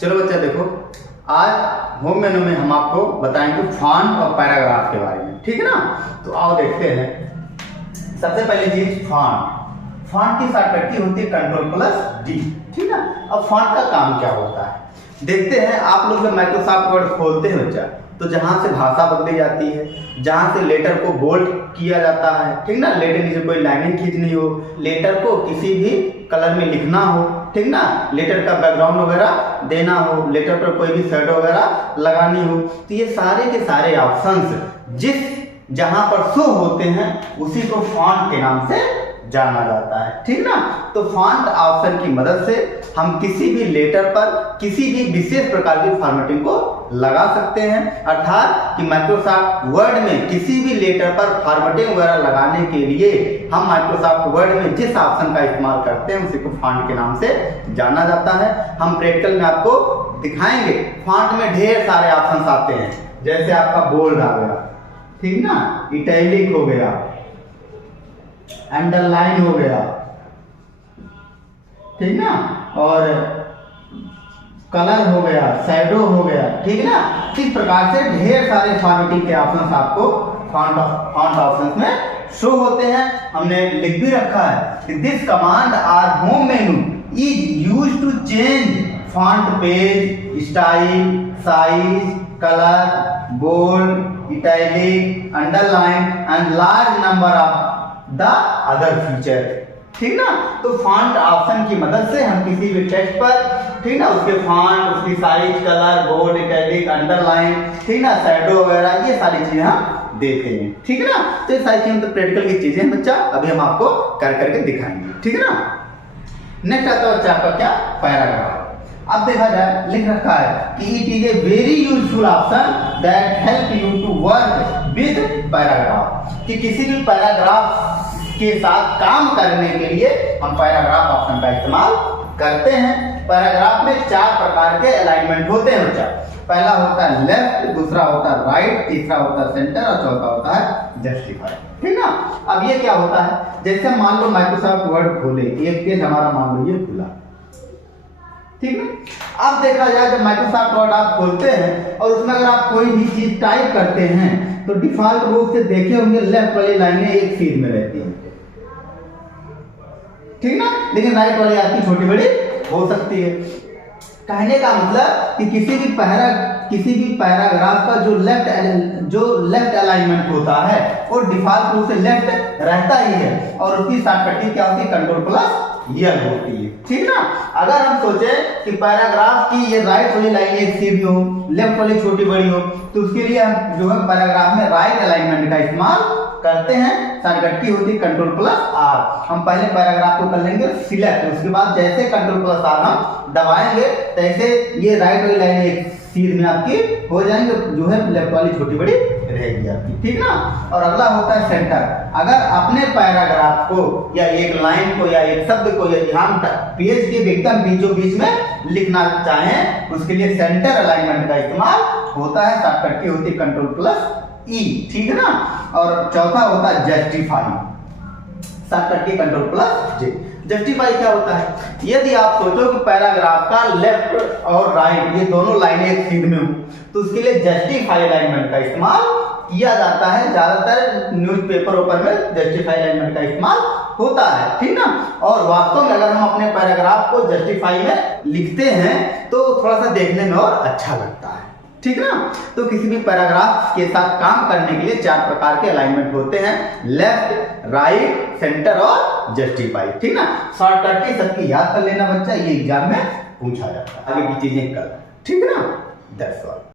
चलो बच्चा देखो, आज होम मेनू में हम आपको बताएंगे फॉन्ट और पैराग्राफ के बारे में, ठीक है ना। तो आओ देखते हैं। सबसे पहली चीज फॉन्ट की शॉर्टकट की होती है Ctrl+D, ठीक ना। अब फॉन्ट का काम क्या होता है देखते हैं। आप लोग जब माइक्रोसॉफ्ट वर्ड खोलते हैं बच्चा, तो जहां से भाषा बदली जाती है, जहां से लेटर को बोल्ड किया जाता है, ठीक ना, लेटर नीचे कोई लाइनिंग खींचनी हो, लेटर को किसी भी कलर में लिखना हो, ठीक ना, लेटर का बैकग्राउंड वगैरह देना हो, लेटर पर कोई भी शैडो वगैरह लगानी हो, तो ये सारे के सारे ऑप्शंस जहां पर शो होते हैं उसी को फॉन्ट के नाम से जाना जाता है, ठीक ना। तो फॉन्ट ऑप्शन की मदद से हम किसी भी लेटर पर किसी भी विशेष प्रकार की फॉर्मेटिंग को लगा सकते हैं। अर्थात कि माइक्रोसॉफ्ट वर्ड में किसी भी लेटर पर फॉर्मेटिंग वगैरह लगाने के लिए हम माइक्रोसॉफ्ट वर्ड में जिस ऑप्शन का इस्तेमाल करते हैं उसी को फॉन्ट के नाम से जाना जाता है। हम प्रैक्टिकल में आपको दिखाएंगे। फॉन्ट में ढेर सारे ऑप्शन आते हैं, जैसे आपका बोल्ड आ गया, ठीक ना, इटैलिक हो गया, अंडरलाइन हो गया, ठीक ना, और कलर हो गया, शैडो हो गया, ठीक ना। इस प्रकार से ढेर सारे फॉर्मेटिंग के ऑप्शंस आपको फॉन्ट ऑप्शंस में शो होते हैं। हमने लिख भी रखा है कि this command or home menu is used to change font page style, size, colour, bold, italic, underline and large number of the other feature, ठीक ना। तो फॉन्ट ऑप्शन की मदद से हम किसी भी टेक्स्ट पर, ठीक ना, उसके फॉन्ट, उसकी size, colour, bold, italic, underline, ठीक ना, शैडो वगैरह ये सारी चीजें हम देते हैं, ठीक है ना। तो ये सारी चीजें तो प्रैक्टिकल की चीजें बच्चा अभी हम आपको कर करके दिखाएंगे, ठीक है ना। नेक्स्ट आता है बच्चा आपका क्या, पैराग्राफ। अब देखा जाए, लिख रखा है कि it is a very useful option that help you to work with paragraph, कि किसी भी पैराग्राफ के साथ काम करने के लिए हम पैराग्राफ ऑप्शन का इस्तेमाल करते हैं। पैराग्राफ में 4 प्रकार के अलाइनमेंट होते हैं बच्चा। पहला होता है लेफ्ट, दूसरा होता है राइट, तीसरा होता है सेंटर और चौथा होता है जस्टिफाई, ठीक ना। अब ये क्या होता है, जैसे मान लो माइक्रोसॉफ्ट वर्ड खोले, एक पेज हमारा मान लो ये खुला, ठीक है। अब देखा जाए जब माइक्रोसॉफ्ट वर्ड आप खोलते हैं और उसमें अगर आप कोई भी चीज टाइप करते हैं तो डिफॉल्ट रूप से देखे होंगे लेफ्ट वाली लाइनें एक सीध में रहती हैं, ठीक ना, लेकिन राइट वाली आपकी छोटी बड़ी हो सकती है। कहने का मतलब कि किसी भी पैराग्राफ का जो लेफ्ट अलाइनमेंट होता है वो डिफॉल्ट रूप से लेफ्ट रहता ही है, और उसकी शॉर्टकट क्या होती है, Ctrl+L होती है, ठीक ना। अगर हम सोचे कि पैराग्राफ की ये राइट वाली लाइन एक सीधी हो, लेफ्ट वाली छोटी बड़ी हो, तो उसके लिए हम जो है पैराग्राफ में राइट अलाइनमेंट का इस्तेमाल करते हैं। शॉर्टकट की होती है Ctrl+R। हम पहले पैराग्राफ को कर लेंगे सिलेक्ट, उसके बाद जैसे Ctrl+R हम दबाएंगे तैसे ये राइट वाली लाइन एक सीध में आपकी हो जाएंगे, जो है लेफ्ट वाली छोटी बड़ी रहेगी आपकी, ठीक ना। और अगला होता है सेंटर। अगर अपने पैराग्राफ को या एक लाइन को या एक शब्द को या हम पेज के एकदम बीचों बीच में लिखना चाहें, उसके लिए सेंटर अलाइनमेंट का इस्तेमाल होता है। शॉर्टकट की होती है Ctrl+E, ठीक है ना। और चौथा होता है जस्टिफाई, शॉर्टकट की Ctrl+J। जस्टिफाई क्या होता है, यदि आप सोचो कि पैराग्राफ का लेफ्ट और राइट ये दोनों लाइनें एक सीध में हो, तो उसके लिए जस्टिफाई अलाइनमेंट का इस्तेमाल किया जाता है। ज्यादातर न्यूज़पेपर ऊपर में जस्टिफाई अलाइनमेंट का इस्तेमाल होता है, ठीक ना। और वास्तव में अगर हम अपने पैराग्राफ को जस्टिफाई में लिखते हैं तो थोड़ा सा देखने में और अच्छा लगता है, ठीक ना। तो किसी भी पैराग्राफ के साथ काम करने के लिए 4 प्रकार के अलाइनमेंट होते हैं, लेफ्ट, राइट, सेंटर और जस्टिफाई, ठीक ना। शॉर्टकट की सबकी याद कर लेना बच्चा, ये एग्जाम में पूछा जाता है, आगे की चीजें कर, ठीक है ना। That's all.